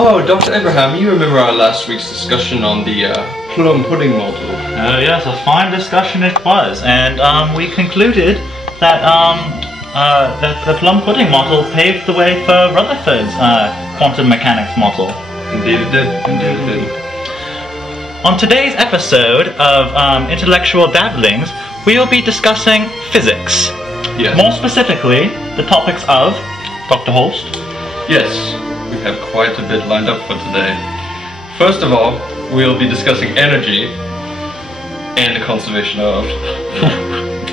Oh, Dr. Abraham, you remember our last week's discussion on the plum pudding model? Yes, a fine discussion it was, and we concluded that that the plum pudding model paved the way for Rutherford's quantum mechanics model. Indeed it did. Indeed it did. On today's episode of Intellectual Dabblings, we will be discussing physics. Yes. More specifically, the topics of Dr. Holst. Yes, we have quite a bit lined up for today. First of all, we'll be discussing energy and the conservation of,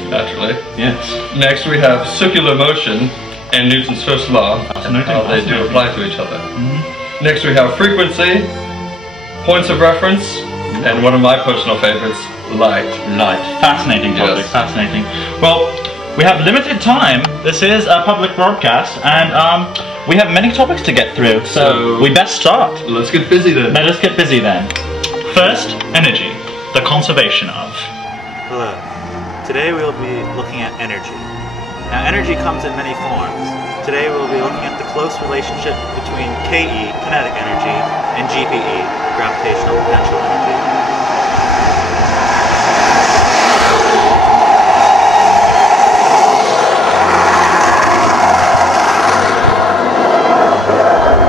naturally. Yes. Next we have circular motion and Newton's first law, and how they do apply to each other. Mm-hmm. Next we have frequency, points of reference, and one of my personal favorites, light. Light. Fascinating topic, Yes. fascinating. Well, we have limited time. This is a public broadcast, and we have many topics to get through, so we best start. Let's get busy then. Let us get busy then. First, energy, the conservation of. Hello. Today we will be looking at energy. Now energy comes in many forms. Today we will be looking at the close relationship between KE, kinetic energy, and GPE, gravitational potential energy.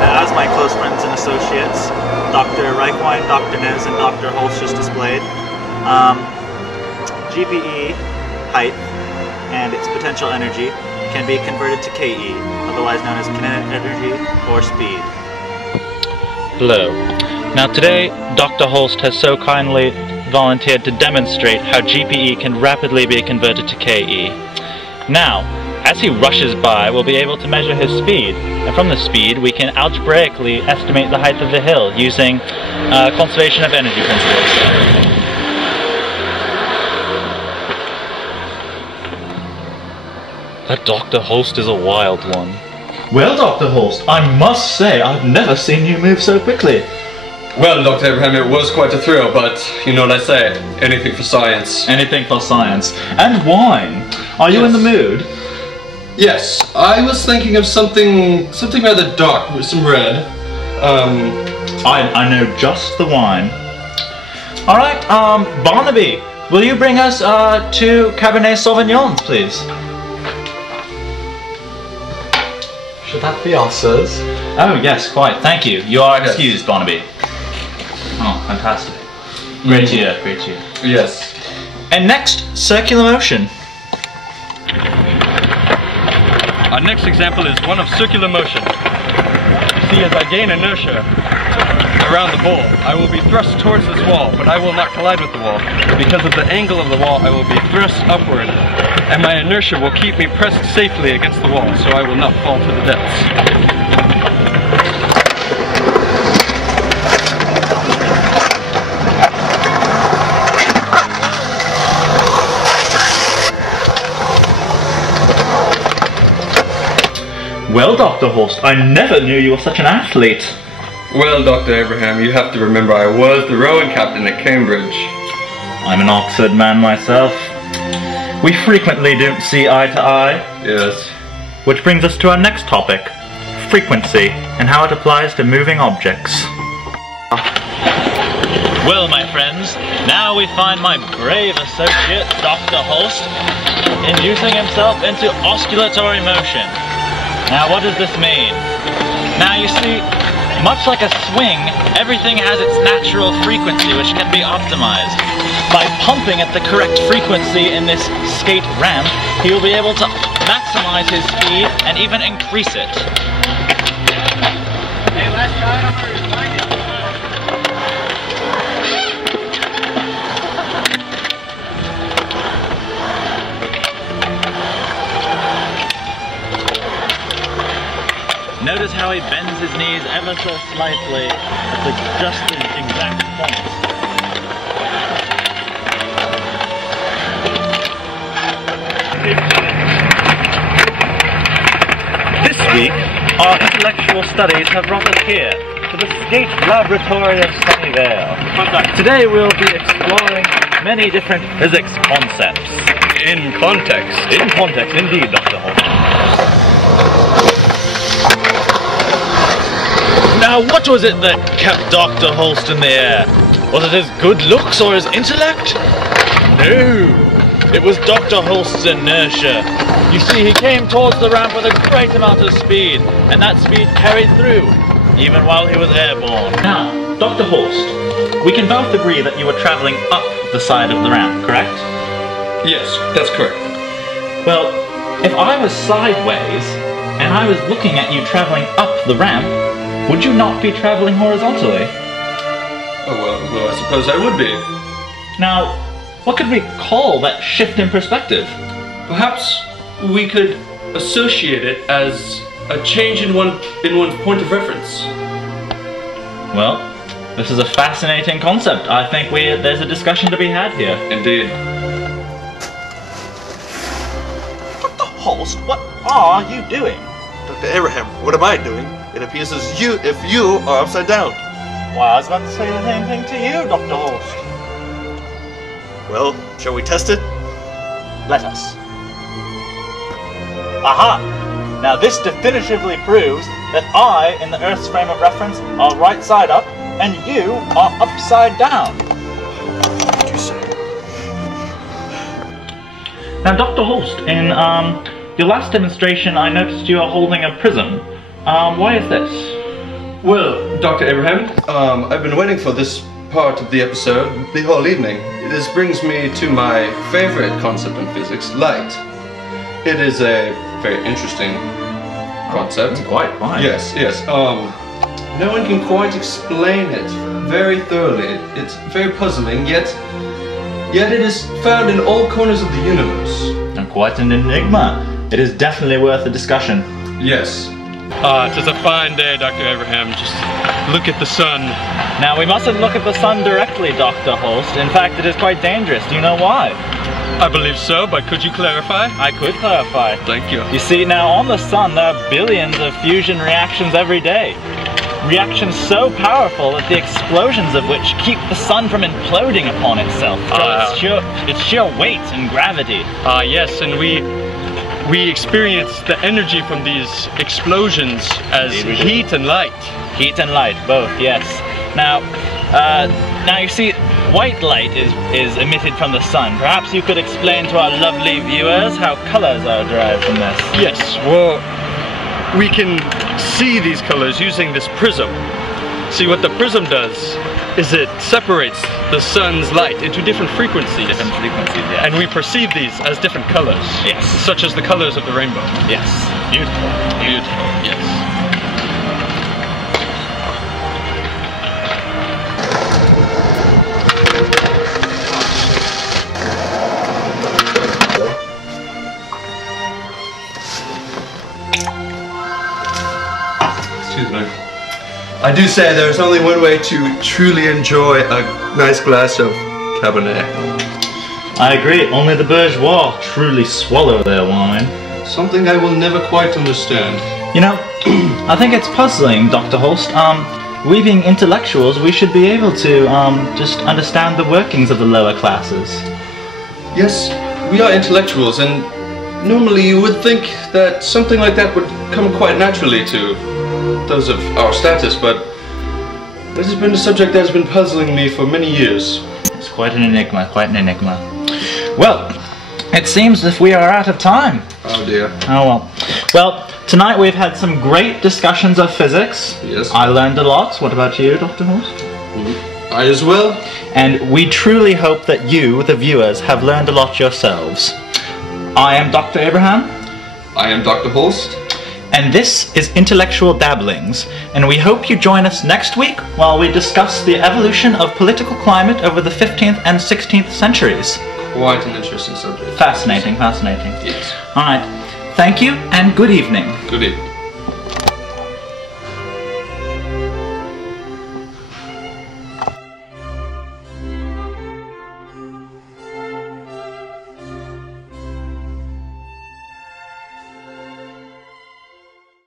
Now as my close friends and associates, Dr. Reichwein, Dr. Jonnys, and Dr. Holst just displayed, GPE, height, and its potential energy can be converted to KE, otherwise known as kinetic energy or speed. Hello. Now today, Dr. Holst has so kindly volunteered to demonstrate how GPE can rapidly be converted to KE. Now, as he rushes by, we'll be able to measure his speed, and from the speed we can algebraically estimate the height of the hill using conservation of energy principles. That Dr. Holst is a wild one. Well, Dr. Holst, I must say I've never seen you move so quickly. Well, Dr. Abraham, it was quite a thrill, but you know what I say, anything for science. Anything for science. And wine. Are you in the mood? Yes, I was thinking of something rather dark with some red. I know just the wine. Alright, Barnaby, will you bring us 2 Cabernet Sauvignons, please? Should that be our sirs? Oh yes, quite. Thank you. You are excused, Barnaby. Oh, fantastic. Great year, great year. Yes. And next, circular motion. Our next example is one of circular motion. You see, as I gain inertia around the ball, I will be thrust towards this wall, but I will not collide with the wall. Because of the angle of the wall, I will be thrust upward, and my inertia will keep me pressed safely against the wall, so I will not fall to the depths. Well, Dr. Holst, I never knew you were such an athlete. Well, Dr. Abraham, you have to remember I was the rowing captain at Cambridge. I'm an Oxford man myself. We frequently don't see eye to eye. Yes. Which brings us to our next topic, frequency, and how it applies to moving objects. Well, my friends, now we find my brave associate, Dr. Holst, inducing himself into oscillatory motion. Now, what does this mean? Now, you see, much like a swing, everything has its natural frequency, which can be optimized. By pumping at the correct frequency in this skate ramp, he will be able to maximize his speed and even increase it. Hey, let's try it on our Notice how he bends his knees ever so slightly at just the exact points. This week, our intellectual studies have brought us here, to the Skate Laboratory of Sunnyvale. Today we'll be exploring many different physics concepts. In context. In context, indeed, Dr. Holst. Now, what was it that kept Dr. Holst in the air? Was it his good looks or his intellect? No, it was Dr. Holst's inertia. You see, he came towards the ramp with a great amount of speed, and that speed carried through, even while he was airborne. Now, Dr. Holst, we can both agree that you were traveling up the side of the ramp, correct? Yes, that's correct. Well, if I was sideways, and I was looking at you traveling up the ramp, would you not be traveling horizontally? Oh, well, I suppose I would be. Now, what could we call that shift in perspective? Perhaps we could associate it as a change in one's point of reference. Well, this is a fascinating concept. I think there's a discussion to be had here. Indeed. Dr. Holst, what are you doing? Dr. Abraham, what am I doing? It appears as if you are upside down. Why, I was about to say the same thing to you, Dr. Holst. Well, shall we test it? Let us. Aha! Now this definitively proves that I, in the Earth's frame of reference, are right side up, and you are upside down. What did you say? Now, Dr. Holst, in your last demonstration, I noticed you are holding a prism. Why is this? Well, Dr. Abraham, I've been waiting for this part of the episode the whole evening. This brings me to my favorite concept in physics, light. It is a very interesting concept. Quite fine. Yes. No one can quite explain it very thoroughly. It's very puzzling, yet it is found in all corners of the universe. And quite an enigma. It is definitely worth a discussion. Yes. It is a fine day, Dr. Abraham. Just look at the sun. Now, we mustn't look at the sun directly, Dr. Holst. In fact, it is quite dangerous. Do you know why? I believe so, but could you clarify? I could clarify. Thank you. You see, now on the sun, there are billions of fusion reactions every day. Reactions so powerful that the explosions of which keep the sun from imploding upon itself through its sheer weight and gravity. Yes, and we experience the energy from these explosions as heat and light. Heat and light, both, yes. Now you see, white light is emitted from the sun. Perhaps you could explain to our lovely viewers how colors are derived from this. Yes, well, we can see these colors using this prism. See, what the prism does is it separates the sun's light into different frequencies. Different frequencies, yes. And we perceive these as different colors. Yes. Such as the colors of the rainbow. Yes. Beautiful. Beautiful, yes. Excuse me. I do say there's only one way to truly enjoy a nice glass of Cabernet. I agree, only the bourgeois truly swallow their wine. Something I will never quite understand. You know, I think it's puzzling, Dr. Holst. We being intellectuals, we should be able to just understand the workings of the lower classes. Yes, we are intellectuals, and normally you would think that something like that would come quite naturally to those of our status, but this has been a subject that has been puzzling me for many years. It's quite an enigma, quite an enigma. Well, it seems as if we are out of time. Oh dear. Oh well. Well, tonight we've had some great discussions of physics. Yes. I learned a lot. What about you, Dr. Holst? I as well. And we truly hope that you, the viewers, have learned a lot yourselves. I am Dr. Abraham. I am Dr. Holst. And this is Intellectual Dabblings, and we hope you join us next week while we discuss the evolution of political climate over the 15th and 16th centuries. Quite an interesting subject. Fascinating, fascinating. Yes. Alright, thank you and good evening. Good evening.